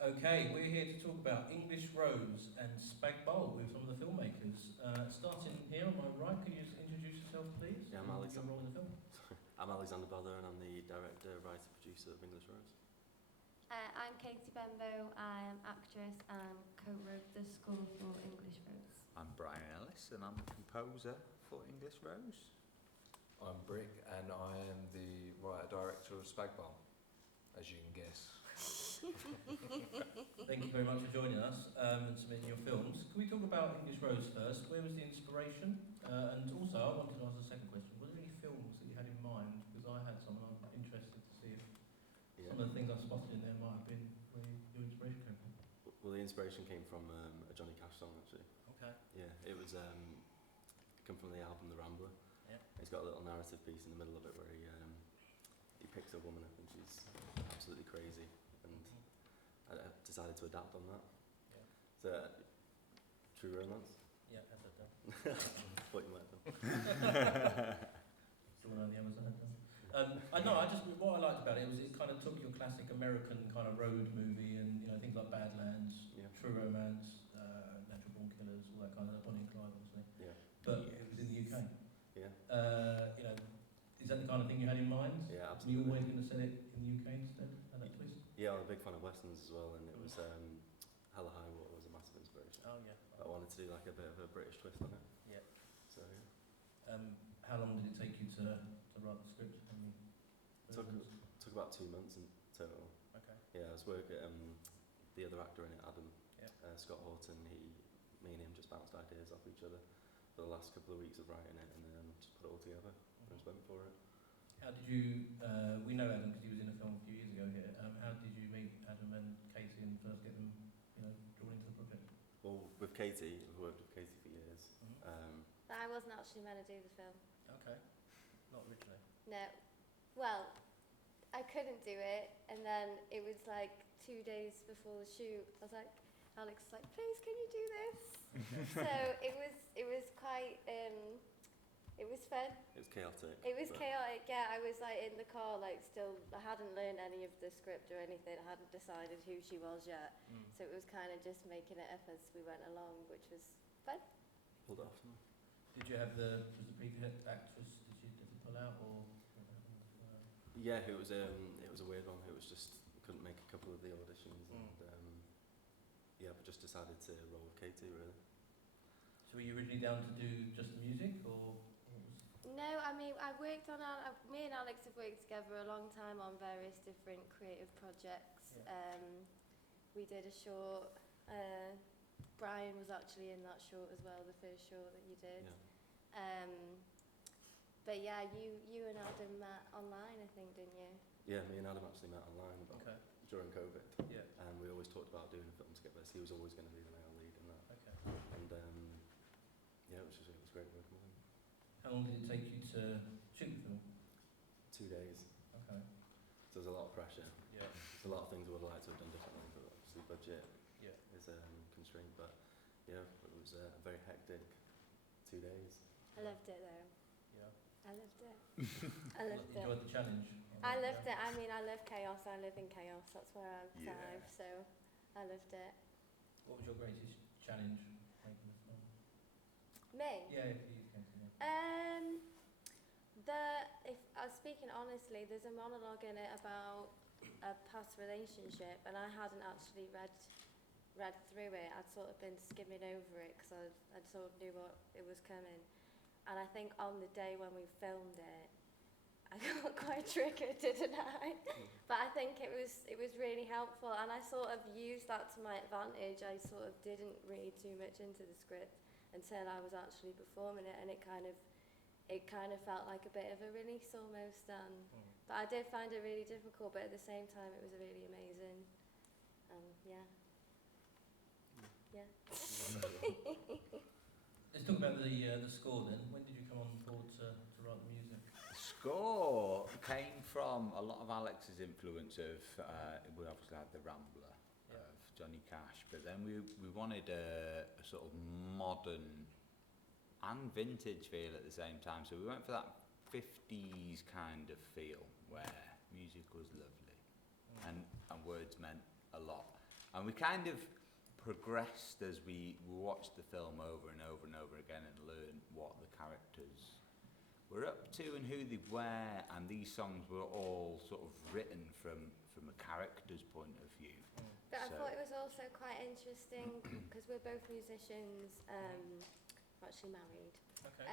Okay, we're here to talk about English Rose and Spag with some of the filmmakers. Starting here on my right, can you just introduce yourself, please? Yeah, I'm and Alexander. your role in the film. I'm Alexander Bother, and I'm the director, writer, producer of English Rose. I'm Katie Benbow. I'm actress and co-wrote the score for English Rose. I'm Bryan Ellis and I'm the composer for English Rose. I'm Brick and I am the writer-director of Spag, as you can guess. Thank you very much for joining us and submitting your films. Can we talk about English Rose first? Where was the inspiration? And also, I wanted to ask a second question. Were there any films that you had in mind? Because I had some, and I'm interested to see if some of the things I spotted in there might have been where your inspiration came from. Well, the inspiration came from a Johnny Cash song, actually. Okay. Yeah, it was come from the album The Rambler. Yeah. It's got a little narrative piece in the middle of it where he picks a woman up and she's absolutely crazy, and I decided to adapt on that. Yeah. So, true romance. Yeah, that's it done. Thought you might have done. Still on the other side. I know. What I liked about it was it kind of took your classic American kind of road movie and things like Badlands, Yeah. True Romance, Natural Born Killers, all that kind of Bonnie and Clyde, obviously. Yeah. But it was in the UK. Yeah. Is that the kind of thing you had in mind? Yeah, Were absolutely. you always going to set it in the UK instead? Had that twist? Yeah, I'm a big fan of westerns as well, and it was Hella High Water was a massive inspiration. Oh yeah. But I wanted to do like a bit of a British twist on it. Yeah. So yeah. How long did it take you to write the script? How many versions? Took about 2 months in total. Okay. Yeah, I was working. The other actor in it, Adam, Yeah. Scott Horton. Me and him just bounced ideas off each other for the last couple of weeks of writing it, and then just put it all together and just went for it. How did you? We know Adam because he was in a film a few years ago here. How did you meet Adam and Katie and first get them, drawn into the project? Well, with Katie, I've worked with Katie for years. Mm-hmm. But I wasn't actually meant to do the film. Okay. Not originally. No. Well, I couldn't do it, and then it was like 2 days before the shoot. I was like, Alex was like, please, can you do this? So it was quite. It was fun. It was chaotic. It was but chaotic, yeah. I was like in the car, like still, I hadn't learned any of the script or anything. I hadn't decided who she was yet. So it was kind of just making it up as we went along, which was fun. Pulled it off. Did you have was the previous actress? Did you pull out or? Yeah, it was a weird one. It was just couldn't make a couple of the auditions, and but just decided to roll with Katie really. So were you originally down to do just the music or? No, I mean, me and Alex have worked together a long time on various different creative projects. Yeah. We did a short, Bryan was actually in that short as well, the first short that you did. Yeah. But yeah, you and Adam met online, I think, didn't you? Yeah, me and Adam actually met online during COVID. Yeah. And we always talked about doing a film together. So he was always going to be the male lead in that. Okay. And it was great working with him. How long did it take you to shoot the film? 2 days. Okay. So there's a lot of pressure. Yeah. There's a lot of things I would have liked to have done differently, but obviously budget is a constraint. But yeah, it was a very hectic 2 days. I loved it though. Yeah. I loved it. I loved it. Enjoyed the challenge. I loved it. I mean, I love chaos. I live in chaos. That's where I thrive. So I loved it. What was your greatest challenge making this film? Me? Yeah, if you can. Yeah. If I was speaking honestly, there's a monologue in it about a past relationship, and I hadn't actually read through it. I'd sort of been skimming over it because I sort of knew what it was coming. And I think on the day when we filmed it, I got quite triggered, didn't I? But I think it was really helpful, and I sort of used that to my advantage. I sort of didn't read too much into the script until I was actually performing it, and it kind of felt like a bit of a release almost. But I did find it really difficult, but at the same time, it was really amazing. Yeah. Let's talk about the score then. When did you come on board to write the music? The score came from a lot of Alex's influence of, we obviously had the Rambler of Johnny Cash, but then we wanted a sort of modern and vintage feel at the same time, so we went for that 50s kind of feel where music was lovely and words meant a lot. And we kind of progressed as we watched the film over and over and over again and learned what the characters were up to and who they were, and these songs were all sort of written from a character's point of view. But I So- thought it was also quite interesting because we're both musicians, we're actually married. Okay.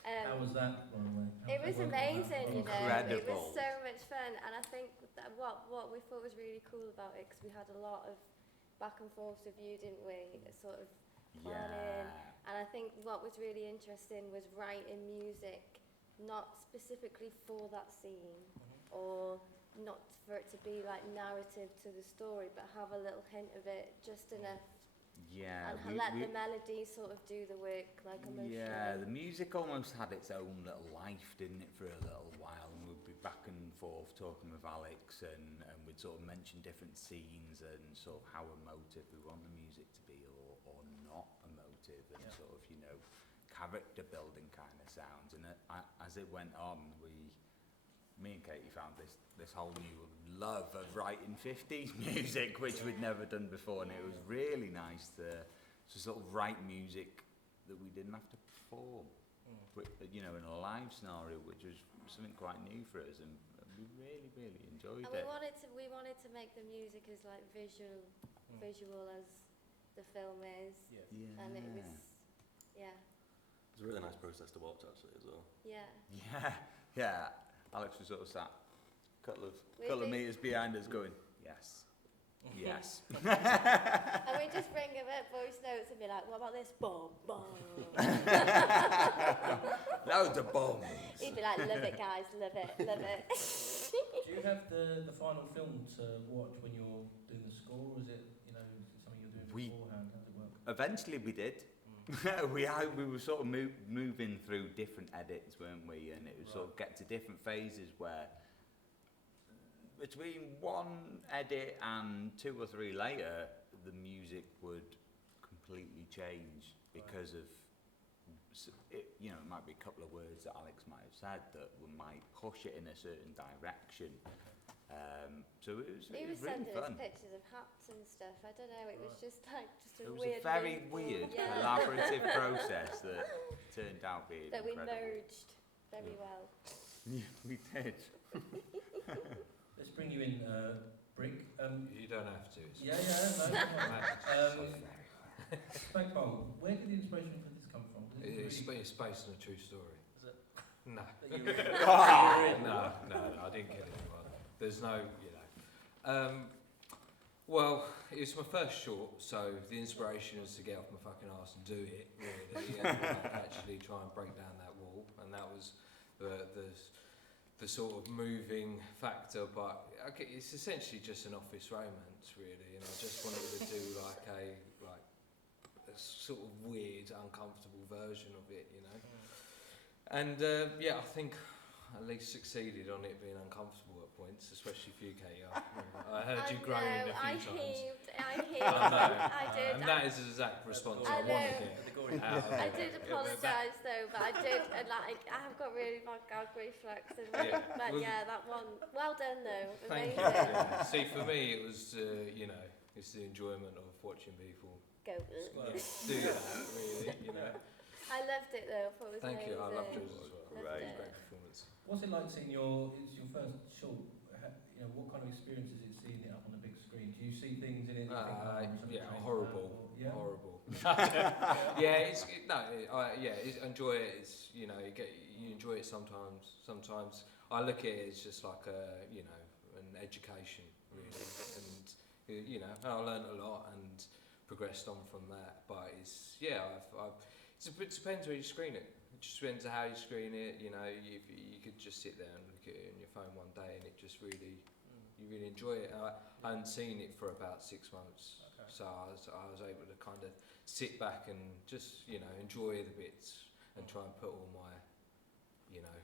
How Um, was that, by the way? How It was working amazing, out? you know. It Incredible. was so much fun, and I think that what we thought was really cool about it, because we had a lot of back and forth with you, didn't we? Sort of planning. Yeah. And I think what was really interesting was writing music, not specifically for that scene, or not for it to be like narrative to the story, but have a little hint of it, just enough, Yeah. and let the melody sort of do the work, like emotionally. Yeah, the music almost had its own little life, didn't it, for a little while, and we'd be back and forth talking with Alex, and we'd sort of mention different scenes and sort of how emotive we want the music to be, or not emotive, and Yeah. sort of, you know, character building kind of sounds. And as it went on, me and Katie found this whole new love of writing 50s music, which we'd never done before, and it was really nice to sort of write music that we didn't have to perform, you know, in a live scenario, which was something quite new for us, and we really enjoyed And it. we wanted to make the music as like visual as the film is, Yes. Yeah. and it was, yeah, It's a really nice process to watch actually as well. yeah. Yeah. Alex was sort of sat a couple of Really? meters behind us going, yes. Yes. And we just bring him up voice notes and be like, what about this? Boom, boom. Loads of bombs. He'd be like, love it, guys, love it, love it. Do you have the final film to watch when you're doing the score, or is it, you know, is it something you're doing beforehand? How does it work? Eventually we did. We were sort of moving through different edits, weren't we? And it would sort of get to different phases where between one edit and 2 or 3 later, the music would completely change because of, you know, it might be a couple of words that Alex might have said that might push it in a certain direction. So it was He was really sending fun. us pictures of hats and stuff. I don't know, it was just like, just a It was weird a very loop. weird Yeah. collaborative process that turned out being That we incredible. merged very well. Yeah, we did. Let's bring you in, Brick. You don't have to. It's Yeah, no, fine. Spag Bowl, where did the inspiration for this come from? It's based on a true story. Is it? No. That you were No, I didn't kill anyone. There's no, you know. Well, it was my first short, so the inspiration was to get off my fucking arse and do it, really, and like, actually try and break down that wall, and that was the sort of moving factor. But okay, it's essentially just an office romance, really, and I just wanted to do like a sort of weird, uncomfortable version of it, you know. And yeah, I think I at least succeeded on it being uncomfortable at points, especially for you, Katie. I heard you groaning a few times. I know. I did. And that is the exact response I I wanted know. it. Out of I it. did apologise though, but I did, and like, I have got really bad gag reflex, and Yeah. but Well, yeah, that one, well done though, Thank amazing. you. Yeah. See, for me, it was, you know, it's the enjoyment of watching people Go. do that, really, you know. I loved it though, I thought it was Thank amazing. you, I loved yours as well. Loved Right. it. Great performance. What's it like seeing it's your first short, you know, what kind of experience is it seeing it up on the big screen? Do you see things in it that you think, oh, I'm Yeah, something horrible. crazy about, or- Horrible. Yeah, enjoy it. It's, you know, you enjoy it sometimes. Sometimes I look at it as just like you know, an education really, and you know, I learned a lot and progressed on from that. But it's it depends where you screen it. It just depends on how you screen it. You know, you could just sit there and look at it on your phone one day, and it just really. You really enjoy it. I hadn't seen it for about 6 months, Okay. so I was able to kind of sit back and just, you know, enjoy the bits and try and put all my, you know,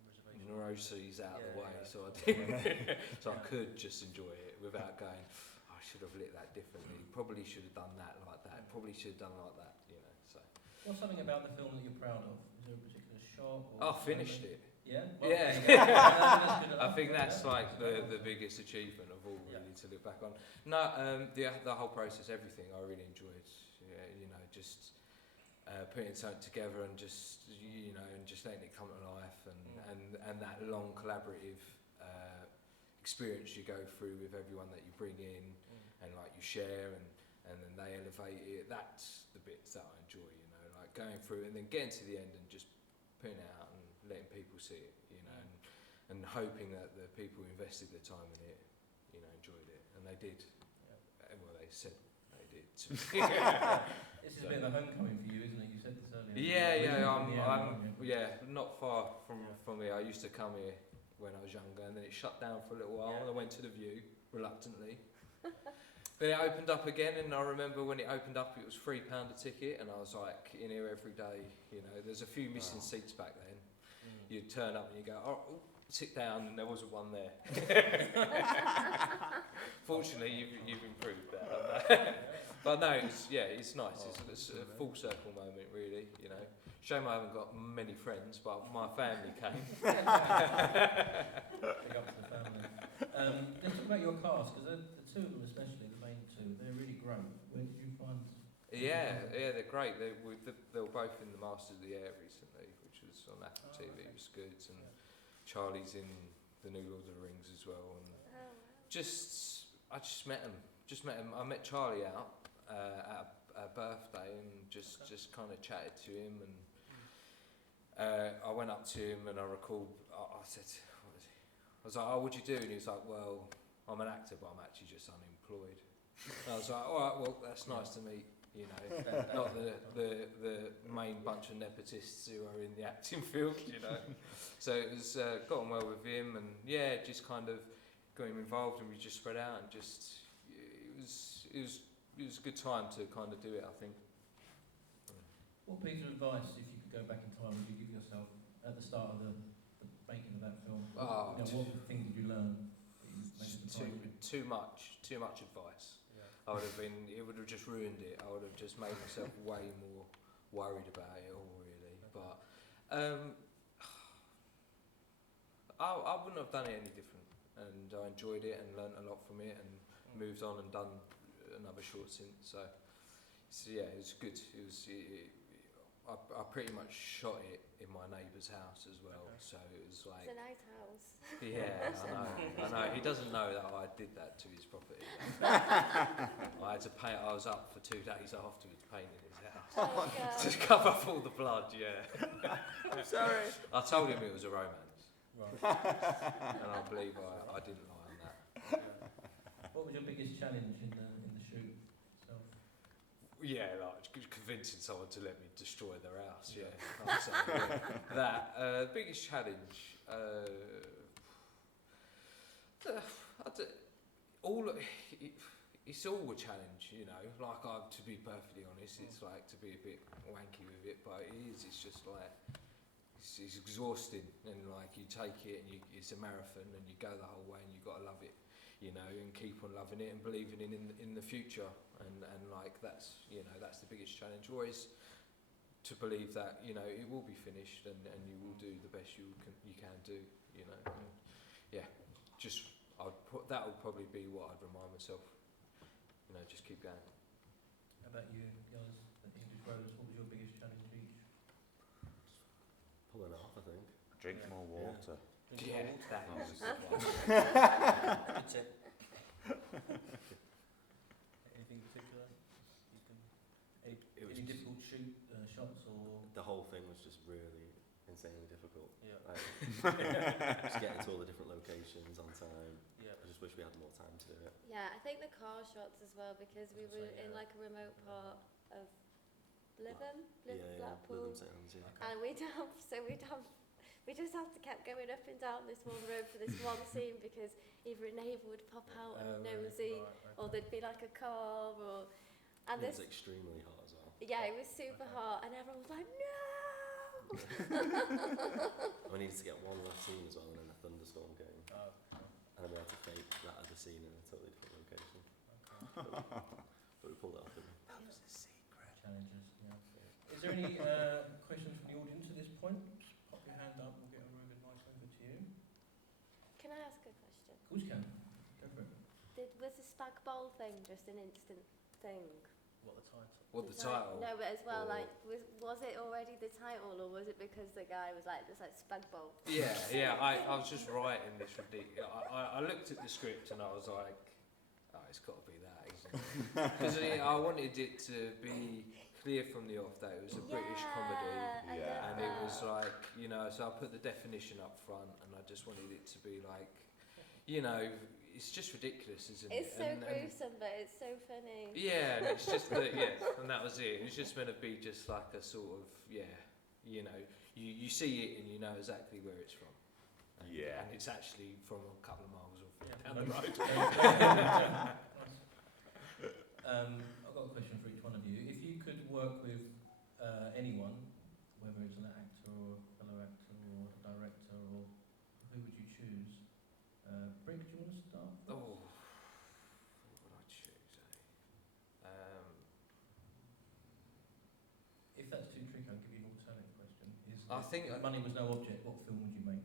Reservation. neuroses out of the way, Yeah. so I did, so I could just enjoy it without going, I should have lit that differently. Probably should have done that like that. Probably should have done like that. You know. So What's something about the film that you're proud of? Is there a particular shot? Or I finished it. Yeah? Yeah. there you go. That's good I enough. think that's Yeah. like the biggest achievement of all, Yeah. really, to look back on. No, the whole process, everything, I really enjoyed. Yeah, you know, just putting something together and just and just letting it come to life, and that long collaborative experience you go through with everyone that you bring in, and like you share, and then they elevate it. That's the bits that I enjoy. You know, like going through and then getting to the end and just putting it out and letting people see it. You know, and hoping that the people who invested their time in it, enjoyed it, and they did. Yeah. Well, they said they did. This is a bit of a homecoming for you, isn't it? You said this earlier. Yeah, Originally from the area, aren't you? not far from here. I used to come here when I was younger, and then it shut down for a little while, and I went to the View reluctantly. Then it opened up again, and I remember when it opened up, it was £3 a ticket, and I was like in here every day. You know, there's a few missing seats back then. You'd turn up and you go, oh, sit down, and there wasn't one there. Fortunately, you've improved that. But no, it's nice. It's a full circle moment, really. You know, shame I haven't got many friends, but my family came. Big up to the family. Let's talk about your cast, because the two of them, especially the main two, they're really great. Where did you find? Yeah, they're great. They were both in the Masters of the Air recently, which was on Apple TV. Okay. It was good, and Charlie's in the new Lord of the Rings as well. And I just met him. I met Charlie out at a birthday, and just kind of chatted to him, and I went up to him, and I recall I said, what was he? I was like, oh, what do you do? And he was like, well, I'm an actor, but I'm actually just unemployed. And I was like, all right, well, that's nice to meet. You know, not the main bunch of nepotists who are in the acting field. You know, so it was got on well with him, and just kind of got him involved, and we just spread out, and just it was a good time to kind of do it, I think. What piece of advice, if you could go back in time, would you give yourself at the start of the making of that film? What things did you learn? Too much advice. It would have just ruined it. I would have just made myself way more worried about it all, really. But I wouldn't have done it any different, and I enjoyed it and learnt a lot from it, and moved on and done another short since. So yeah, it was good. I pretty much shot it in my neighbour's house as well. Okay. So it was like. It's a nice house. Yeah, I know. He doesn't know that I did that to his property. I had to paint. I was up for 2 days afterwards painting his house. Oh, to cover up all the blood. Yeah. I'm sorry. I told him it was a romance, Right. and I believe I didn't lie on that. What was your biggest challenge in the shoot itself? Yeah, like convincing someone to let me destroy their house. Yeah, I'd say, that biggest challenge. It's all a challenge, you know. Like, to be perfectly honest, it's like to be a bit wanky with it, but it is. It's just like it's exhausting, and like you take it, and it's a marathon, and you go the whole way, and you got to love it, you know, and keep on loving it and believing in the future, and like that's the biggest challenge. Always to believe that it will be finished, and you will do the best you can do, you know. And that would probably be what I'd remind myself. You know, just keep going. How about you guys at English Rose? What was your biggest challenge each? Pulling off, I think. Drink more water. Yeah, that was Good tip. Anything particular? Any difficult shots or? The whole thing was just really insanely difficult. Yeah. Just getting to all the different locations on time. Yeah. I just wish we had more time to do it. Yeah, I think the car shots as well, because we were in like a remote part of Blunden, Blackpool, Blunden sounds, yeah. and we just have to keep going up and down this one road for this one scene, because either a neighbour would pop out and nosy, or there'd be like a car, and It this. was extremely hot as well. Yeah, it was super hot, and everyone was like, no. We needed to get one last scene as well, and then a thunderstorm came. Oh, And then we had to fake that other scene in a totally different location. okay. But we pulled it off, didn't we? That was a secret. Challenges, yeah. Is there any questions from the audience at this point? Just pop your hand up, we'll get a really nice to you. Can I ask a question? Of course you can. Go for it. Was the Spag Bowl thing just an instant thing? What the title? What the title? No, but as well, Or- like, was it already the title, or was it because the guy was like, it's like Spag Bowl? Yeah. I was just writing this ridiculous. I looked at the script and I was like, oh, it's got to be that, isn't it? Because I wanted it to be clear from the off that it was a British comedy. I Yeah. love And it was that. like, you know, so I put the definition up front and I just wanted it to be like, you know, it's just ridiculous, isn't it? It's so And- gruesome, but it's so funny. Yeah, and it's just that, yeah, and that was it. It was just meant to be just like a sort of, yeah, you know, you see it and you know exactly where it's from. And, Yeah. And it's actually from a couple of miles off Yeah. down the road. Nice. I've got a question for each one of you. If you could work with anyone, whether it's an actor or a fellow actor or a director, or who would you choose? Brink, do you want to start? Oh, what would I choose, eh? If that's too tricky, I'll give you an alternative question. I think- if money was no object, what film would you make?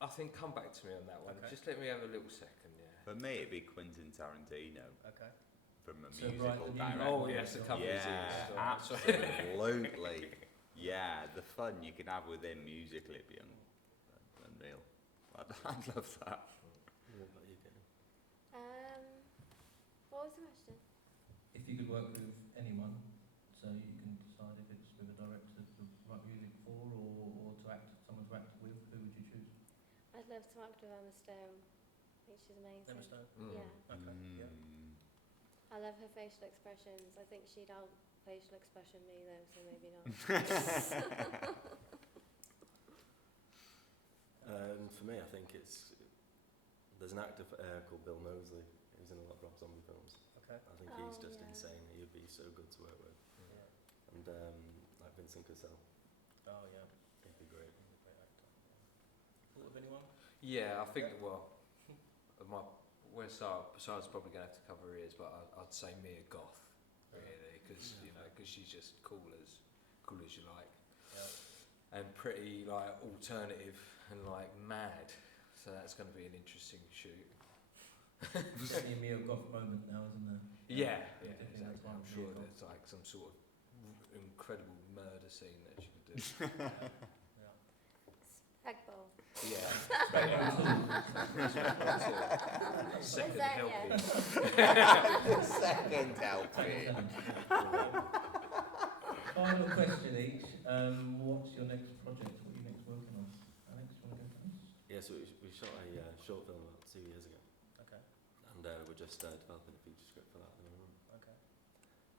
I think come back to me on that one. Okay. Just let me have a little second, yeah. For me, it'd be Quentin Tarantino Okay. from a So write musical the music. director. Oh, yes, a couple of Yeah, scenes. absolutely. Yeah, the fun you can have with him musically would be unreal. I'd love that. What about you, Kate? What was the question? If you could work with anyone, so you can decide if it's with a director to write music for or to act, someone to act with, who would you choose? I'd love to act with Emma Stone. I think she's amazing. Emma Stone? Mm. Yeah. Okay, yeah. I love her facial expressions. I think she'd out facial expression me though, so maybe not. For me, I think there's an actor called Bill Moseley who's in a lot of Rob Zombie films. Okay. I think he's Oh, just yeah. insane. He'd be so good to work with. Yeah. And like Vincent Cassel, Oh, yeah. he'd be great. He's a great actor. Thought of anyone? Yeah, I think, well, besides probably going to have to cover her ears, but I'd say Mia Goth, really, because, you know, because she's just cool as you like. Yeah. And pretty, like, alternative and, like, mad. So that's going to be an interesting shoot. Definitely a Mia Goth moment now, isn't there? Yeah, Definitely that's exactly. one I'm Mia sure Goth. there's, like, some sort of incredible murder scene that she could do. Yeah. Spag Bowl. Yeah. Second that, helping. Second helping. Final question each. What's your next project? What are you next working on? Alex, do you want to go first? Yeah, so we shot a short film about 2 years ago, Okay. and we're just developing a feature script for that at the moment. Okay.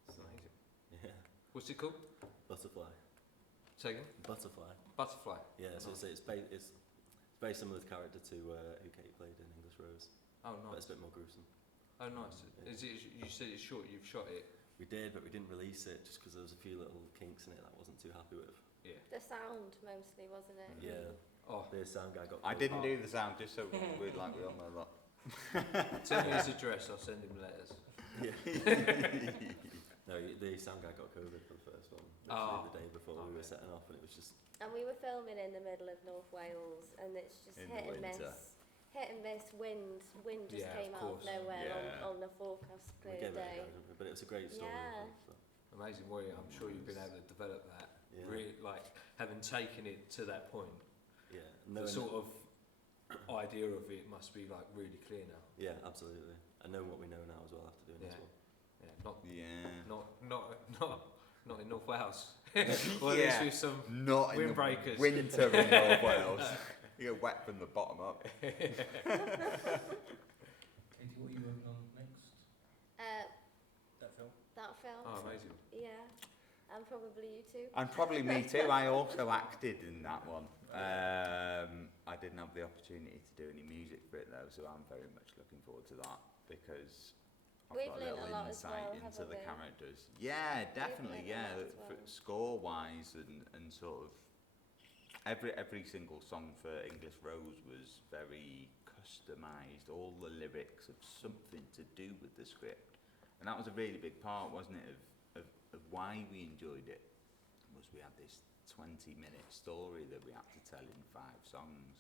So, Amazing. yeah, What's it called? Butterfly. Say again? Butterfly. Butterfly. Yeah, so it's very similar character to who Kate played in English Rose, Oh, but it's nice. a bit more gruesome. Oh, nice. Is it? You said it's short. You've shot it. We did, but we didn't release it just because there was a few little kinks in it that I wasn't too happy with. Yeah. The sound mostly, wasn't it? Yeah, Oh, the sound guy got. I pulled didn't apart. do the sound just so we all know that. tell me his address. I'll send him letters. Yeah. No, the sound guy got COVID for the first one. Oh. Literally the day before we were Okay. setting off, and it was just. And we were filming in the middle of North Wales, and it's just In hit the and miss. winter. Hit and miss. Wind just Yeah, came of out of course. nowhere Yeah. on the forecast We clear gave it a day. go, didn't we? But it was a great story. Yeah. So, Amazing. Well, yeah, I'm sure you've been able to develop that. yeah. Really, like having taken it to that point. Yeah. The sort of idea of it must be like really clear now. Yeah, absolutely. And knowing what we know now as well after doing this Yeah. one. Yeah. Yeah. Not in North Wales. Well, Yeah. there's some. Not in the Windbreakers. winter in North Wales. You get wet from the bottom up. Katie, what are you working on next? That film? That film. Oh, amazing. Yeah. And probably you too. And probably me too. I also acted in that one. I didn't have the opportunity to do any music for it though, so I'm very much looking forward to that because I've We've got a learnt little a lot as insight well, into haven't the we? characters. Yeah, definitely. learnt a Yeah, lot as well. score-wise and sort of every single song for English Rose was very customised. All the lyrics have something to do with the script, and that was a really big part, wasn't it, of why we enjoyed it. Was we had this 20-minute story that we had to tell in 5 songs,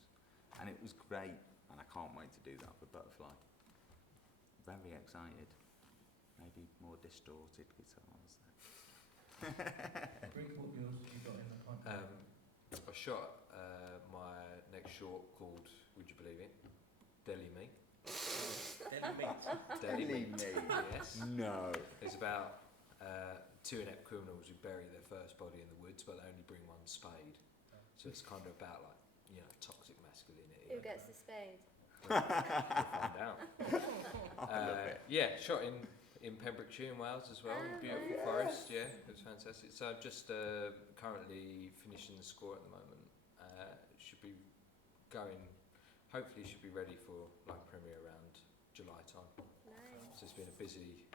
and it was great, and I can't wait to do that for Butterfly. Very excited. Maybe more distorted guitars. Rick, what yours you got in the pipeline? I shot my next short called, would you believe it, Deli Meat. Deli meat. Deli Meat. Yes. No. It's about two inept criminals who bury their first body in the woods, but they only bring one spade. So it's kind of about like, you know, toxic masculinity. Who gets the spade? We'll find out. Yeah, shot in Pembrokeshire in Wales as well. Oh, Beautiful nice. forest, yeah, it was fantastic. So I'm just currently finishing the score at the moment. Should be going, hopefully should be ready for like premiere around July time. Nice. So it's been a busy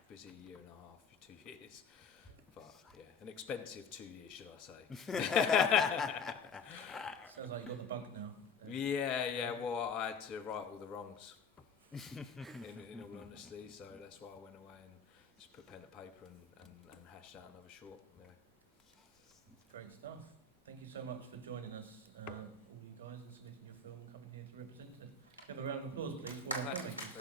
year and a half, 2 years. But yeah, an expensive 2 years, should I say. Sounds like you got the bug now. Yeah, well, I had to right all the wrongs, in all honesty, so that's why I went away and just put pen to paper and hashed out another short. Yeah. Great stuff. Thank you so much for joining us, all you guys, and submitting your film and coming here to represent it. Have a round of applause, please, for our filmmakers.